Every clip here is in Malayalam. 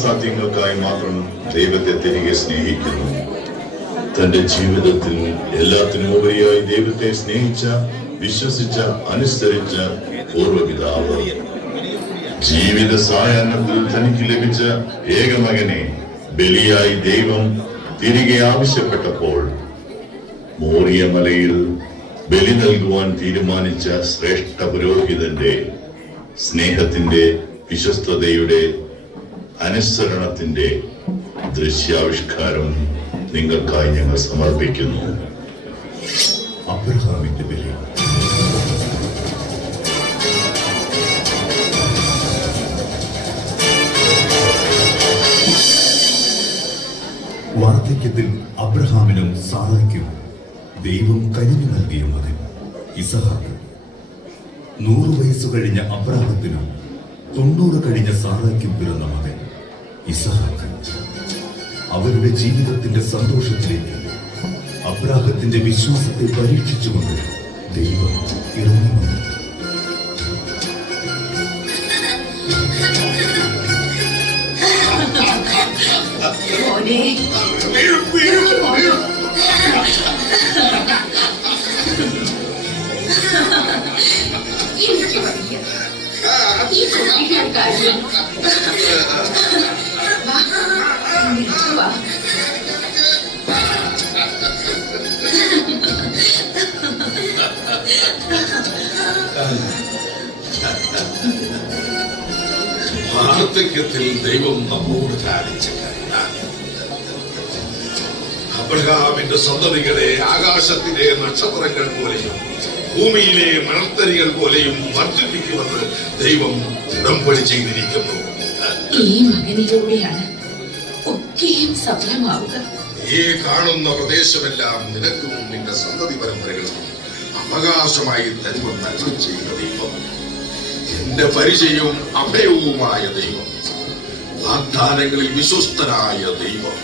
യാഥാർത്ഥ്യങ്ങൾക്കായി മാത്രം ദൈവത്തെ തിരികെ സ്നേഹിക്കുന്നു. തന്റെ ജീവിതത്തിൽ എല്ലാത്തിനുപരിയായി ദൈവത്തെ സ്നേഹിച്ച, വിശ്വസിച്ച, അനുസരിച്ച പൂർവ്വപിതാവ് ജീവിത സായാഹ്നത്തിൽ തനിക്ക് ലഭിച്ച ഏകമകനെ ബലിയായി ദൈവം തിരികെ ആവശ്യപ്പെട്ടപ്പോൾ മോറിയ മലയിൽ ബലി നൽകുവാൻ തീരുമാനിച്ച ശ്രേഷ്ഠ പുരോഹിതന്റെ സ്നേഹത്തിന്റെ, വിശ്വസ്തതയുടെ, അനുസരണത്തിന്റെ ദൃശ്യാവിഷ്കാരം നിങ്ങൾക്കായി ഞങ്ങൾ സമർപ്പിക്കുന്നു. അബ്രഹാമിന്റെ ബലി. വാർദ്ധക്യത്തിൽ അബ്രഹാമിനും സാറായ്ക്കും ദൈവം കനിഞ്ഞു നൽകിയ മകൻ ഇസഹാക്ക്. 100 വയസ്സ് കഴിഞ്ഞ അബ്രഹാത്തിനും 90 കഴിഞ്ഞ സാറായ്ക്കും പിറന്ന മകൻ ഇസഹാക്ക്. അവരുടെ ജീവിതത്തിന്റെ സന്തോഷത്തിലേക്ക് അബ്രഹാത്തിന്റെ വിശ്വാസത്തെ പരീക്ഷിച്ചുകൊണ്ട് ദൈവം ഇറങ്ങി വന്നു. വാർദ്ധക്യത്തിൽ ദൈവം നമ്മോട് കാണിച്ച കാര്യം, അബ്രഹാമിന്റെ സന്തതികളെ ആകാശത്തിലെ നക്ഷത്രങ്ങൾ പോലെയും ഭൂമിയിലെ മണൽത്തരികൾ പോലെയും വർദ്ധിപ്പിക്കുമെന്ന് ദൈവം ഉടമ്പടി ചെയ്തിരിക്കുന്നു. ഈ മകനിലൂടെയാണ് ഒക്കെയും സഫലമാവുക. ഈ കാണുന്ന പ്രദേശമെല്ലാം നിനക്കും നിന്റെ സന്തതി പരമ്പരകൾക്കും അവകാശമായി തരുമെന്ന് അരുളി ചെയ്യുന്ന ദൈവം, എന്റെ പരിചയവും അഭയവുമായ ദൈവം, വാഗ്ദാനങ്ങളിൽ വിശ്വസ്തനായ ദൈവം.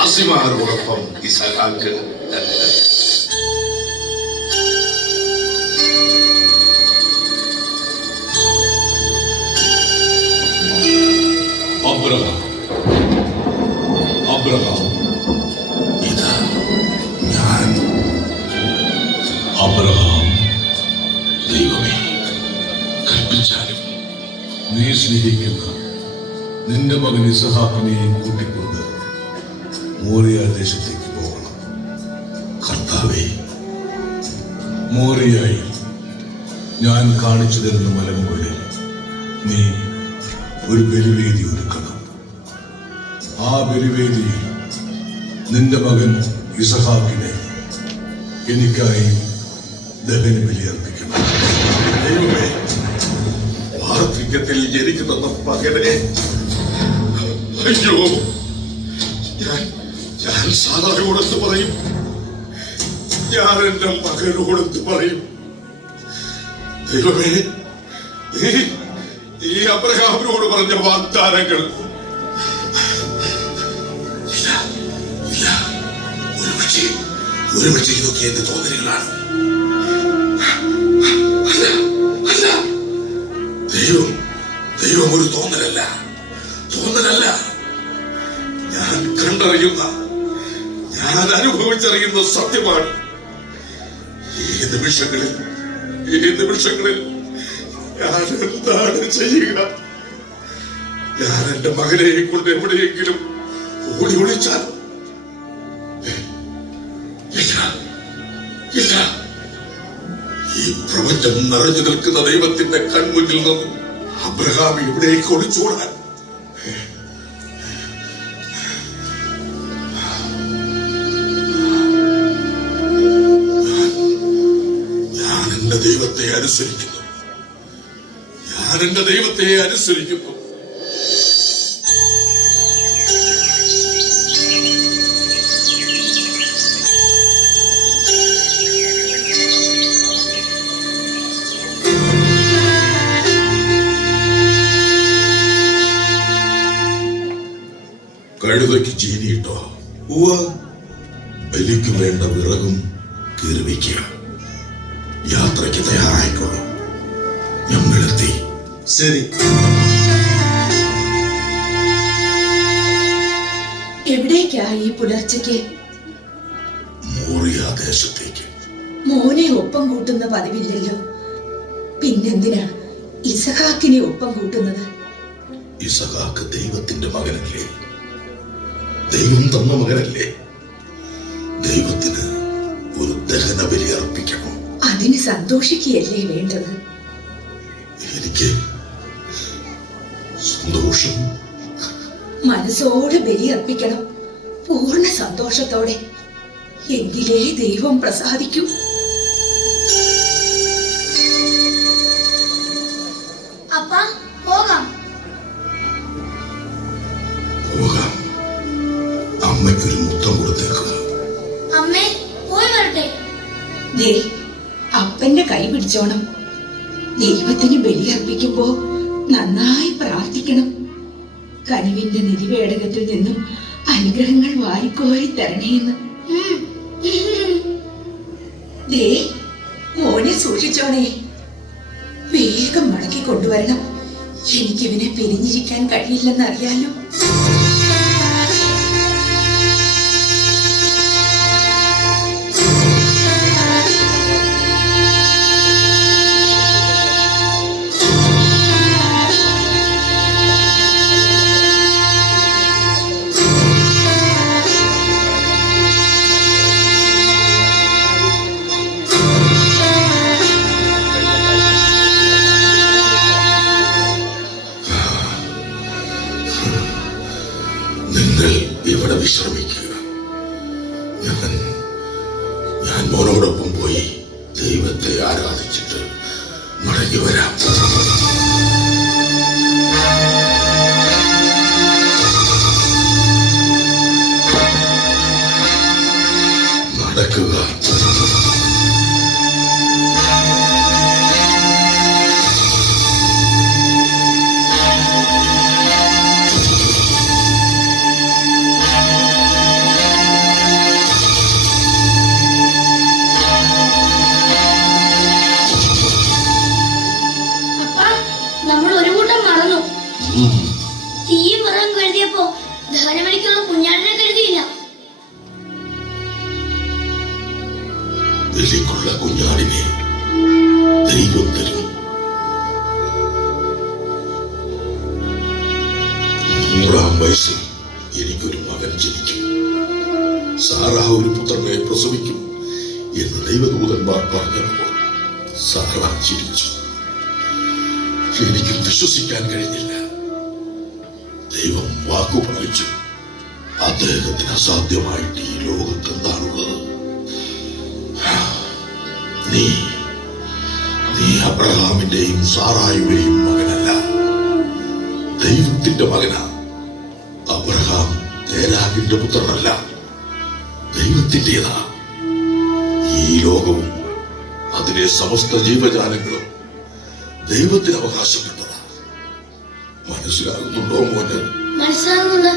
ആസിമാരോടൊപ്പം ഇസഹാക്ക്. അബ്രഹാം, ഇതാ ഞാൻ. അബ്രഹാം, ദൈവമേ, കൽപ്പിച്ചാലും നീ സ്നേഹിക്കുന്ന നിന്റെ മകൻ ഇസഹാക്കിനെയും കൂട്ടിക്കൊണ്ട് മോറിയ ദേശത്തേക്ക് പോകണം. കർത്താവേ, മോറിയായി ഞാൻ കാണിച്ചു തരുന്ന മലമുകളിൽ നീ ഒരു ബലിവേദി ഒരുക്കണം. ആ ബലിവേദിയിൽ നിന്റെ മകൻ ഇസഹാക്കിനെ എനിക്കായി ദഹന ബലി അർപ്പിക്കണം. ദൈവമേ, വാർദ്ധക്യത്തിൽ എനിക്ക് തന്ന മകനെ, അയ്യോ, ഞാൻ സാധാരണയോടെന്ന് പറയും, ഞാൻ എന്റെ മകനോടെന്ന് പറയും. ദൈവമേ, ഈ അബ്രഹാമിനോട് പറഞ്ഞ വാഗ്ദാനങ്ങൾ ഒരുപക്ഷെ ഇതൊക്കെ എന്റെ തോന്നലുകളാണ്. അല്ല, ദൈവം ഒരു തോന്നലല്ല. ഞാൻ കണ്ടറിയുന്ന, ഞാൻ അനുഭവിച്ചറിയുന്ന സത്യമാണ്. ഈ നിമിഷങ്ങളിൽ ഞാൻ എന്താണ് ചെയ്യുക? ഞാൻ എന്റെ മകനെ കൊണ്ട് എവിടെയെങ്കിലും ഓടി ഒളിച്ചാൽ? ഇല്ല. ഈ പ്രപഞ്ചം നിറഞ്ഞു നിൽക്കുന്ന ദൈവത്തിന്റെ കൺമുന്നിൽ നിന്നും അബ്രഹാം എവിടേക്ക് ഒളിച്ചോടാൻ? ഞാൻ എന്റെ ദൈവത്തെ അനുസരിക്കുന്നു. കഴുതയ്ക്ക് ചീനിയിട്ടോ? ബലിക്ക് വേണ്ട വിറകും കീറിവയ്ക്കുക. യാത്രയ്ക്ക് തയ്യാറായിക്കൊള്ളു. ഞങ്ങളെത്തി. ശരി. എവിടേക്കാ ഈ പുലർച്ചയ്ക്ക്? മോറിയ ദേശത്തേക്ക്. മോനെ ഒപ്പം കൂട്ടുന്ന പതിവില്ലല്ലോ. പിന്നെന്തിനാ ഇസഹാക്കിനെ ഒപ്പം കൂട്ടുന്നത്? ഇസഹാക്ക് ദൈവത്തിന്റെ മകനല്ലേ? ദൈവം തന്ന മകനല്ലേ? ദൈവത്തിന് ഒരു ദഹന ബലി അർപ്പിക്കണം. അതിന് സന്തോഷിക്കുകയല്ലേ വേണ്ടത്? എനിക്ക് സന്തോഷം. മനസ്സോടെ ബലി അർപ്പിക്കണം, പൂർണ്ണ സന്തോഷത്തോടെ. എങ്കിലേ ദൈവം പ്രസാദിക്കൂ. അപ്പാ, പോകാം. പോകാം. അമ്മയ്ക്കൊരു മുത്തം കൊടുത്തേക്കുക. അമ്മേ, പോയി വരട്ടെ. ദേ, അപ്പന്റെ കൈ പിടിച്ചോണം. ദൈവത്തിന് ബലിയർപ്പിക്കുമ്പോ നന്നായി പ്രാർത്ഥിക്കണം. കനിവിന്റെ നിധിപേടകത്തിൽ നിന്നും അനുഗ്രഹങ്ങൾ വാരിക്കോരി തരണേന്ന്. ദേ, മോനെ സൂക്ഷിച്ചോണേ. വേഗം മടക്കി കൊണ്ടുവരണം. എനിക്കിവനെ പിരിഞ്ഞിരിക്കാൻ കഴിയില്ലെന്നറിയാലോ. നിങ്ങൾ ഇവിടെ വിശ്രമിക്കുക. ഞാൻ മോനോടൊപ്പം പോയി ദൈവത്തെ ആരാധിച്ചിട്ട് മടങ്ങി വരാം. നടക്കുക. അപ്പാ, നമ്മൾ ഒരു കൂട്ടം മറന്നു. തീയും വിറകും കരുതിയപ്പോ ദഹനബലിക്കുള്ള കുഞ്ഞാടിനെ കരുതിയില്ല. ബലിക്കുള്ള കുഞ്ഞാടിനെ ദൈവം തരും. 100-ാം വയസ്സിൽ എനിക്കൊരു മകൻ ജനിക്കും. സാറ ഒരു പുത്രനെ പ്രസവിക്കും എന്ന് ദൈവദൂതന്മാർ പറഞ്ഞപ്പോൾ സാറ ചിരിച്ചു. എനിക്ക് വിശ്വസിക്കാൻ കഴിഞ്ഞില്ല. ദൈവം വാക്കു പാലിച്ചു. അദ്ദേഹത്തിന് അസാധ്യമായിട്ട് ഈ ലോകത്ത് എന്താണുള്ളത്? നീ അബ്രഹാമിന്റെയും സാറായുടെയും മകനല്ല, ദൈവത്തിന്റെ മകനാ. അബ്രഹാം തേരാഗിന്റെ പുത്രനല്ല, ദൈവത്തിന്റേതാ. ഈ ലോകവും അതിലെ സമസ്ത ജീവജാലങ്ങളും ദൈവത്തിന് അവകാശപ്പെട്ടതാ. മനസ്സിലാകുന്നുണ്ടോ മോന്? മനസ്സിലാകുന്നുണ്ട്.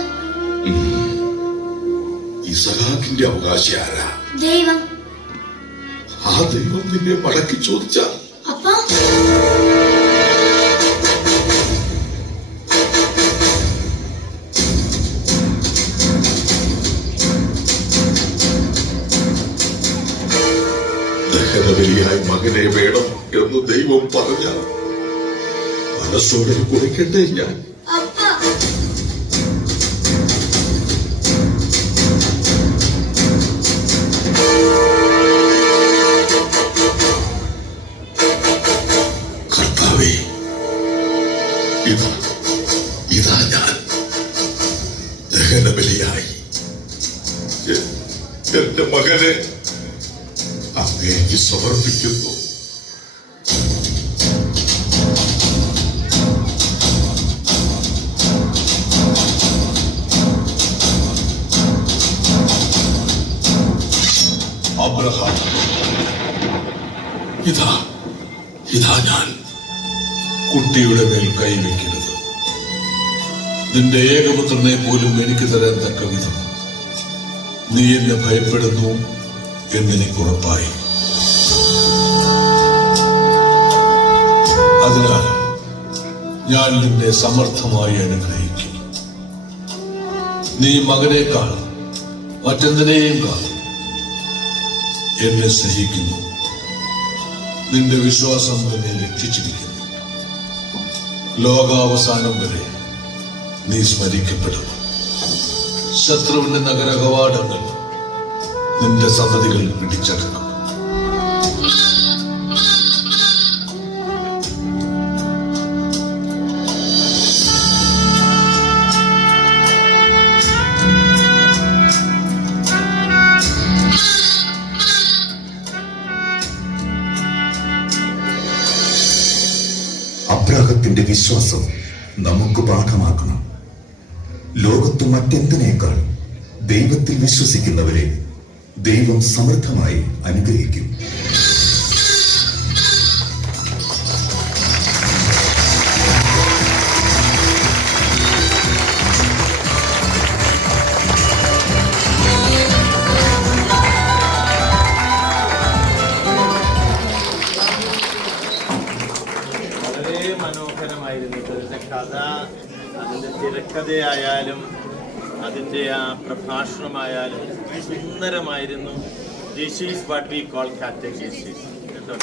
ഇസഹാക്കിന്റെ അവകാശി ആരാ? ദൈവം. ആ ദൈവം നിന്നെ മടക്കി ചോദിച്ചാൽ അപ്പാ, ദഹനബലിയായി മകനെ വേണം എന്ന് ദൈവം പറഞ്ഞാൽ മനസ്സോടെ കുറിക്കട്ടെ ഞാൻ? അപ്പാ. കർത്താവേ, ഇതാ ഞാൻ ദഹനബലിയായി എന്റെ മകനെ അങ്ങേക്ക് സമർപ്പിക്കുന്നു. അബ്രഹാം, ഇതാ ഞാൻ. കുട്ടിയുടെ മേൽ കൈവയ്ക്കരുത്. നിന്റെ ഏകപുത്രനെ പോലും എനിക്ക് തരാൻ തക്ക വിധം നീ എന്നെ ഭയപ്പെടുന്നു എന്നെനിക്ക് ഉറപ്പായി. അതിനാൽ ഞാൻ നിന്നെ സമർത്ഥമായി അനുഗ്രഹിക്കും. നീ മകനേക്കാൾ മറ്റെന്തിനേയും കാണും എന്നെ സ്നേഹിക്കുന്നു. നിന്റെ വിശ്വാസം എന്നെ രക്ഷിച്ചിരിക്കുന്നു. ലോകാവസാനം വരെ നീ സ്മരിക്കപ്പെടും. ശത്രുവിന്റെ നഗര കവാടങ്ങൾ നിന്റെ സന്തതികൾ പിടിച്ചടക്കും. അബ്രാഹത്തിന്റെ വിശ്വാസം നമുക്ക് പാഠമാക്കണം. ലോകത്ത് മറ്റെന്തിനേക്കാൾ ദൈവത്തിൽ വിശ്വസിക്കുന്നവരെ ദൈവം സമൃദ്ധമായി അനുഗ്രഹിക്കും. വളരെ മനോഹരമായിരുന്നു ഇതിന്റെ കഥ, അതിന്റെ തിരക്കഥയായാലും അതിന്റെ ആ പ്രഭാഷണമായാലും സുന്ദരമായിരുന്നു. This is what we call catechesis. കേട്ടോ,